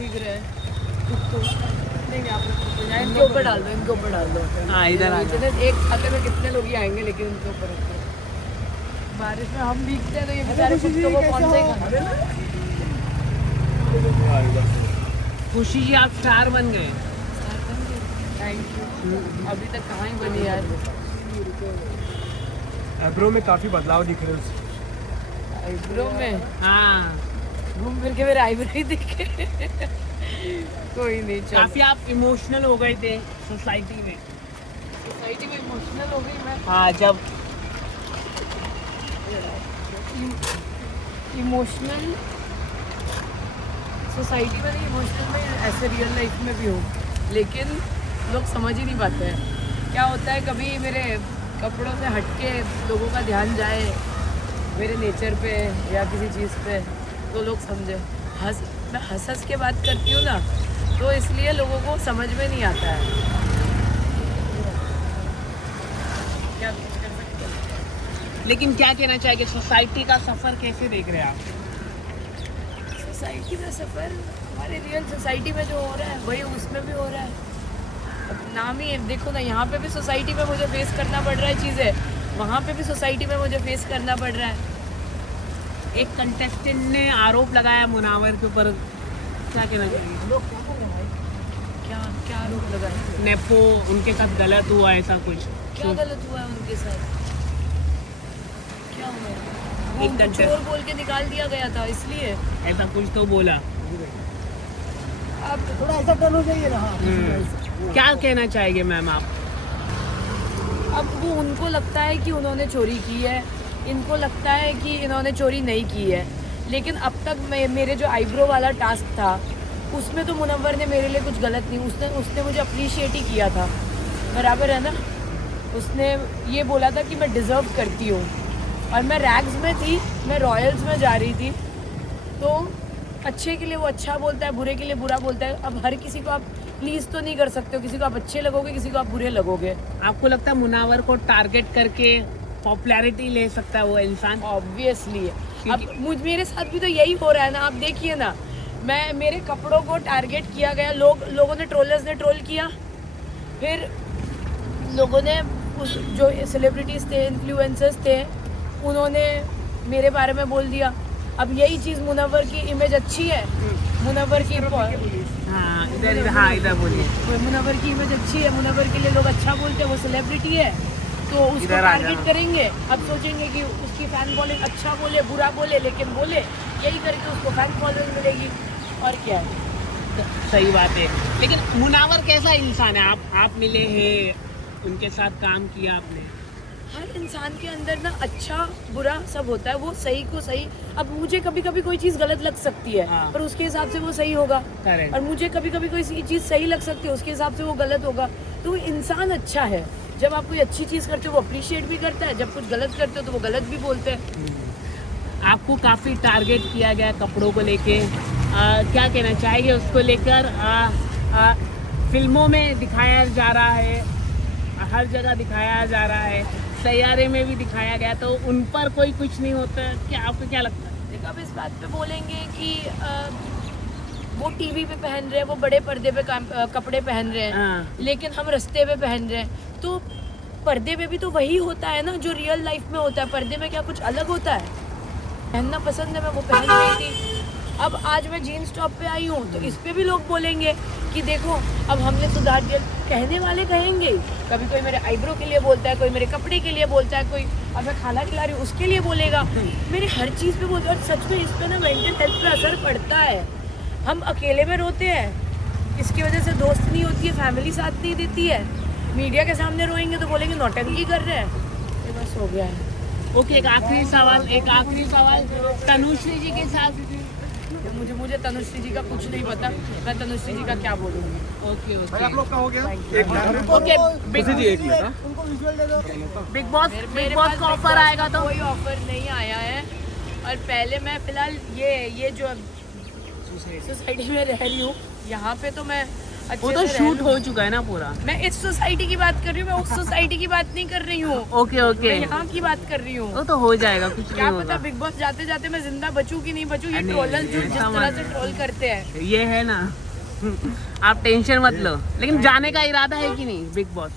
भीग रहे हैं। नहीं आप इनके ऊपर डाल दो, इनके ऊपर डाल दो। हाँ इधर आ जाओ। एक खाते में कितने लोग ही आएंगे, लेकिन उनके ऊपर रखो। बारिश में हम भीगते हैं तो ये बेचारे कुत्तों को कौन सा ही खाना। खुशी जी आप स्टार बन गए। Thank you. अभी तक कहाँ ही बनी यार। आईब्रो में काफी बदलाव दिख रहे हैं। आईब्रो में हाँ घूम फिर के मेरे आईब्रो ही दिखे। कोई नहीं, चल। काफी आप इमोशनल हो गए थे सोसाइटी में। सोसाइटी में इमोशनल हो गई मैं। हाँ जब इमोशनल सोसाइटी में नहीं, इमोशनल में ऐसे रियल लाइफ में भी हूँ, लेकिन लोग समझ ही नहीं पाते हैं। क्या होता है, कभी मेरे कपड़ों से हटके लोगों का ध्यान जाए मेरे नेचर पे या किसी चीज़ पे, तो लोग समझे। मैं हंस के बात करती हूँ ना, तो इसलिए लोगों को समझ में नहीं आता है। क्या कुछ कर सकते हैं। लेकिन क्या कहना चाहेंगे, सोसाइटी का सफर कैसे देख रहे हैं आप? सोसाइटी का सफ़र, हमारे रियल सोसाइटी में जो हो रहा है वही उसमें भी हो रहा है। अब नाम ही है, देखो ना, यहाँ पे भी सोसाइटी में मुझे फेस करना पड़ रहा है चीज़ें, वहाँ पे भी सोसाइटी में मुझे फेस करना पड़ रहा है। एक कंटेस्टेंट ने आरोप लगाया मुनावर के ऊपर, क्या कहना चाहिए? लोग क्या कर रहे हैं भाई? क्या आरोप लगा है? नेपो उनके साथ गलत हुआ ऐसा कुछ? क्या गलत हुआ है उनके साथ? क्या हुआ है? वो एक उनको contest- चोर बोल के निकाल दिया गया था, इसलिए। ऐसा कुछ तो बोला। अब थोड़ा ऐसा टर्न हो जाइए ना। क्या कहना चाहेंगे मैम आप? अब वो उनको लगता है कि उन्होंने चोरी की है, इनको लगता है कि इन्होंने चोरी नहीं की है, लेकिन अब तक मेरे जो आईब्रो वाला टास्क था उसमें तो मुनव्वर ने मेरे लिए कुछ गलत नहीं, उसने मुझे अप्रिशिएट ही किया था, बराबर है ना। उसने ये बोला था कि मैं डिज़र्व करती हूँ, और मैं रैग्स में थी, मैं रॉयल्स में जा रही थी, तो अच्छे के लिए वो अच्छा बोलता है, बुरे के लिए बुरा बोलता है। अब हर किसी को आप प्लीज़ तो नहीं कर सकते हो, किसी को आप अच्छे लगोगे, किसी को आप बुरे लगोगे। आपको लगता है मुनावर को टारगेट करके पॉपुलैरिटी ले सकता है वो इंसान? ऑब्वियसली। अब मेरे साथ भी तो यही हो रहा है ना, आप देखिए ना, मेरे कपड़ों को टारगेट किया गया, लोगों ने, ट्रोलर्स ने ट्रोल किया, फिर लोगों ने उस जो सेलिब्रिटीज़ थे, इन्फ्लुएंसर्स थे, उन्होंने मेरे बारे में बोल दिया। अब यही चीज़, मुनव्वर की इमेज अच्छी है, मुनव्वर की हाँ इधर बोलिए। मुनव्वर की इमेज अच्छी है, मुनव्वर के लिए लोग अच्छा बोलते हैं, वो सेलिब्रिटी है, तो उसको इधर आ टारगेट जाना। करेंगे। अब सोचेंगे कि उसकी फैन फॉलोइंग अच्छा बोले बुरा बोले, लेकिन बोले, यही करके उसको फैन फॉलोइंग मिलेगी, और क्या है। सही बात है। लेकिन मुनावर कैसा इंसान है? आप मिले हैं, उनके साथ काम किया आपने? हर इंसान के अंदर ना अच्छा बुरा सब होता है, वो सही को सही। अब मुझे कभी कभी कोई चीज़ गलत लग सकती है, हाँ। पर उसके हिसाब से वो सही होगा, Correct। और मुझे कभी कभी कोई चीज़ सही लग सकती है, उसके हिसाब से वो गलत होगा। तो वो इंसान अच्छा है, जब आप कोई अच्छी चीज़ करते हो वो अप्रिशिएट भी करता है, जब कुछ गलत करते हो तो वो गलत भी बोलते हैं। आपको काफ़ी टारगेट किया गया कपड़ों को लेके, क्या कहना चाहिए उसको लेकर? फिल्मों में दिखाया जा रहा है, हर जगह दिखाया जा रहा है, सैयारे में भी दिखाया गया, तो उन पर कोई कुछ नहीं होता? क्या आपको क्या लगता है? देखो, अब इस बात पे बोलेंगे कि वो टीवी पे पहन रहे हैं, वो बड़े पर्दे पे कपड़े पहन रहे हैं, हाँ। लेकिन हम रास्ते पे पहन रहे हैं, तो पर्दे पे भी तो वही होता है ना जो रियल लाइफ में होता है। पर्दे में क्या कुछ अलग होता है? पहनना पसंद है, मैं वो पहन रही थी। अब आज मैं जीन्स टॉप पे आई हूँ, तो इस पे भी लोग बोलेंगे कि देखो अब हमने सुधार दिया। कहने वाले कहेंगे, कभी कोई मेरे आईब्रो के लिए बोलता है, कोई मेरे कपड़े के लिए बोलता है, कोई अब मैं खाना खिला रही हूँ उसके लिए बोलेगा, मेरे हर चीज़ पे बोलता है। और सच में इस पर ना मेंटल हेल्थ पे असर पड़ता है। हम अकेले में रोते हैं, इसकी वजह से दोस्त नहीं होती है, फैमिली साथ नहीं देती है, मीडिया के सामने रोएंगे तो बोलेंगे नौटंकी कर रहे हैं। ये बस हो गया है। ओके, एक आखिरी सवाल तनुश्री जी के साथ। मुझे तनुश्री जी का कुछ नहीं पता, मैं तनुश्री जी का क्या बोलूँगी। ओके आप लोग का हो गया? ओके, बिग बॉस मेरे पास का ऑफर आएगा तो? कोई ऑफर नहीं आया है, और पहले मैं फिलहाल ये जो सोसाइटी में रह रही हूँ, यहाँ पे तो मैं अच्छे वो तो से रह शूट लूं। हो चुका है ना पूरा। मैं इस सोसाइटी की बात कर रही हूँ, मैं उस सोसाइटी की बात नहीं कर रही हूँ, ओके ओके, मैं यहाँ की बात कर रही हूँ। वो तो हो जाएगा, कुछ नहीं क्या पता होगा। बिग बॉस जाते जाते मैं जिंदा बचूं कि नहीं बचूं, ये नहीं, ट्रोलर जो जिस ऐसा तरह मत। से ट्रोल करते हैं। ये है ना आप टेंशन मत लो, लेकिन जाने का इरादा है कि नहीं बिग बॉस?